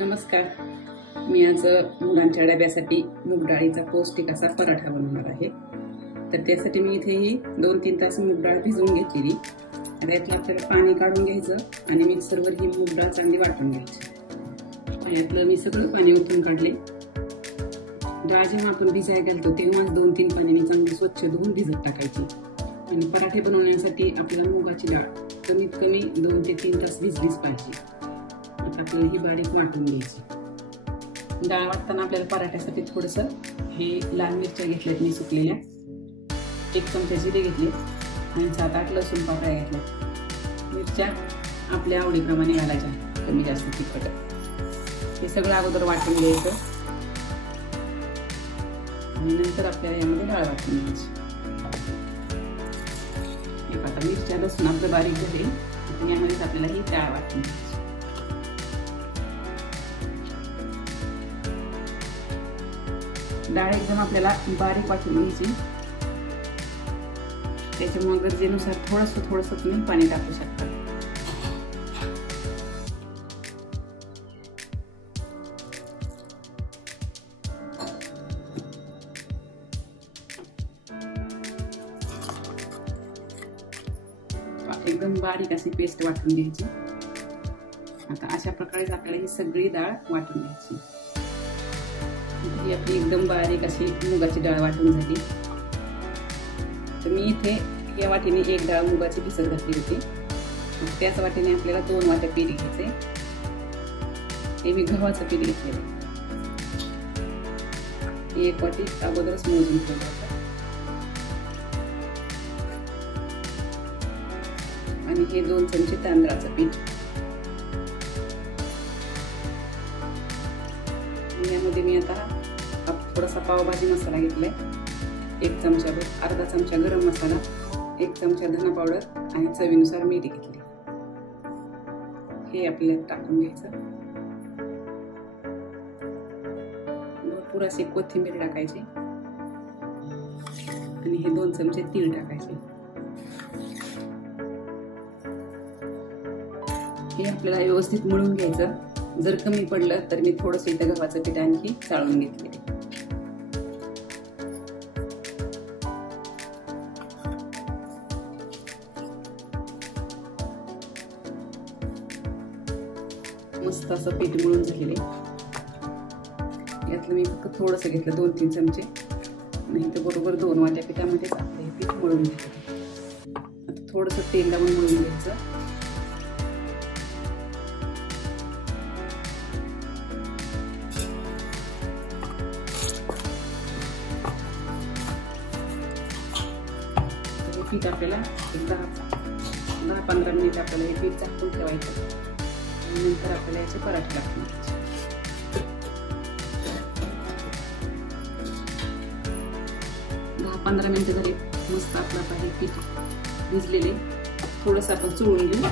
नमस्कार. मी आज मुलांच्या डब्यासाठी मूग डाळीचा पौष्टिक असा पराठा बनवणार आहे. तर त्यासाठी मी इथे 2-3 तास मूग डाळ भिजवून घेतलेली. आता यातलं आपल्याला पाणी काढून घ्यायचं आणि मिक्सरवर ही मूग डाळ चांगली वाटून घ्यायची. यातलं मी सगळं पाणी ओतून काढले. डाळ जेव्हा आपण भिजायला घालतो तेव्हाच 2-3 पाण्याने चांगली स्वच्छ धुवून भिजत टाकायची. आणि पराठे बनवण्यासाठी आपल्याला मुगाची डाळ कमीत कमी 2 ते 3 तास भिजलीच पाहिजे. आता आपल्याला ही बारीक वाटून घ्यायची. डाळ वाटताना आपल्याला पराठ्यासाठी थोडंसं हे लाल मिरच्या घेतल्यात मी सुकलेल्या, 1 चमचा जिरे घेतले आणि 7-8 लसूण पाकळ्या घेतल्या. मिरच्या आपल्या आवडीप्रमाणे घालायच्या, कमी जास्त तिखट. हे सगळं अगोदर वाटून घ्यायचं आणि नंतर आपल्याला यामध्ये डाळ वाटून घ्यायची. आता मिरच्या लसूण आपलं बारीक झाले आणि यामध्येच आपल्याला ही डाळ वाटून घ्यायची. डाळ एकदम आपल्याला बारीक वाटून घ्यायची. त्याच्यामुळे गरजेनुसार थोडंसं तुम्ही पाणी टाकू शकता. एकदम बारीक अशी पेस्ट वाटून घ्यायची. आता अशा प्रकारे आपल्याला ही सगळी डाळ वाटून घ्यायची. ही आपली एकदम बारीक अशी मुगाची डाळ वाटून झाली. तर मी इथे या वाटीने 1 डाळ मुगाची भिजत घातली होती. त्याच वाटीने आपल्याला 2 वाट्या पीठ घ्यायचे. हे मी गव्हाचं पीठ घेतलेलं. 1 वाटी अगोदरच मोजून ठेवलं होतं. आणि हे 2 चमचे तांदळाचं पीठ. यामध्ये मी आता थोडासा पावभाजी मसाला घेतलाय, 1 चमचाभर, अर्धा चमचा गरम मसाला, 1 चमचा धना पावडर आणि चवीनुसार मीठ घेतले. हे आपल्याला टाकून घ्यायचं. भरपूर अशी कोथिंबीर टाकायची आणि हे 2 चमचे तीळ टाकायचे. हे आपल्याला व्यवस्थित मळून घ्यायचं. जर कमी पडलं तर मी थोडंसं इथं गव्हाचं पीठ आणखी चाळून घेतले. मस्त असं पीठ मळून झालेले. यातलं मी फक्त थोडंसं घेतलं, 2-3 चमचे. नाही तर बरोबर 2 वाट्या पिठामध्येच आपलं हे पीठ मळून घेतलं. आता थोडंसं तेल लावून मळून घ्यायचं. पीठ आपल्याला 10-15 मिनिट आपल्याला हे पीठ झाकून ठेवायचं. नंतर आपल्याला याचे पराठे टाकून घ्यायचे. 10-15 मिनिटं झाले. मस्त आपलं आता हे पीठ भिजलेले. थोडंसं आपण चोळून घेऊ.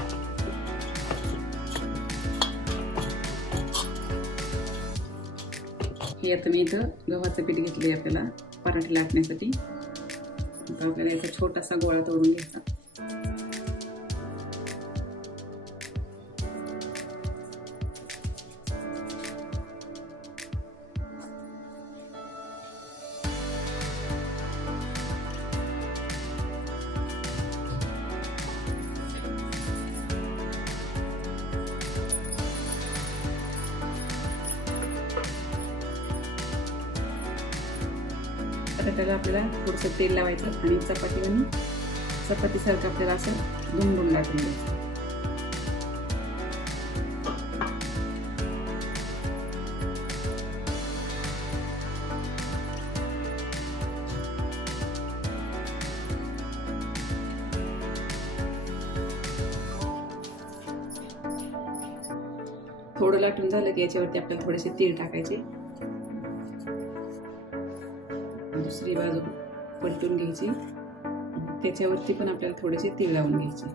हे आता मी इथं गव्हाचं पीठ घेतले आपल्याला पराठे लाटण्यासाठी. आता आपल्याला याचा छोटासा गोळा तोडून घ्यायचा. त्याला आपल्याला थोडंसं तेल लावायचं आणि चपातीसारखं आपल्याला असं दुमडून लाटून घ्यायचं. थोडं लाटून झालं की याच्यावरती आपल्याला थोडेसे तीळ टाकायचे. दुसरी बाजू पलटून घ्यायची. त्याच्यावरती पण आपल्याला थोडेसे तीळ लावून घ्यायचे.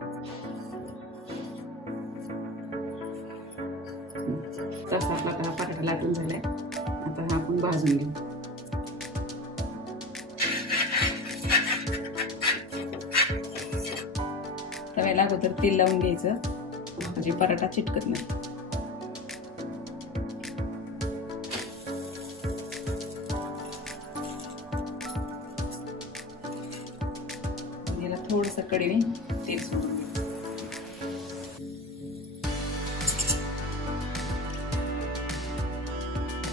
तसा आपला हा पराठा लाटून झालाय. आता हा आपण भाजून घेऊ. तव्याला अगोदर तेल लावून घ्यायचं म्हणजे पराठा चिटकत नाही. थोडंसं कढईने तेल सोडून घ्यायचं.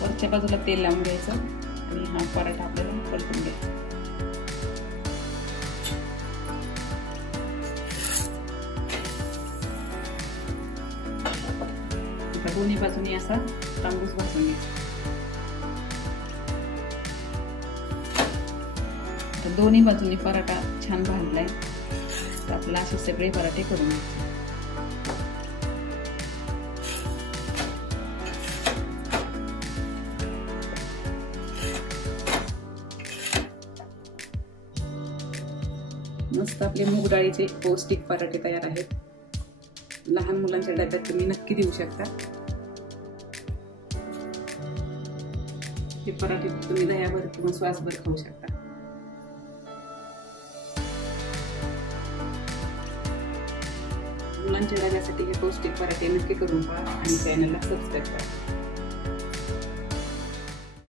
वरच्या बाजूला तेल लावून घ्यायचं आणि हा पराठा आपल्याला परतून घ्यायचा. दोन्ही बाजूनी असा तांबूस भाजून घ्यायचा. तर दोन्ही बाजूनी पराठा छान भाजलाय तर आपल्याला असे सगळे पराठे करून घ्यायचे. मस्त आपले मूग डाळीचे पौष्टिक पराठे तयार आहेत. लहान मुलांच्या डब्यात तुम्ही नक्की देऊ शकता. हे पराठे तुम्ही दह्यावर किंवा श्वासभर खाऊ शकता. मुलांच्या डब्यासाठी हे पौष्टिक पराठे नक्की करून पहा आणि चॅनलला सबस्क्राईब करा.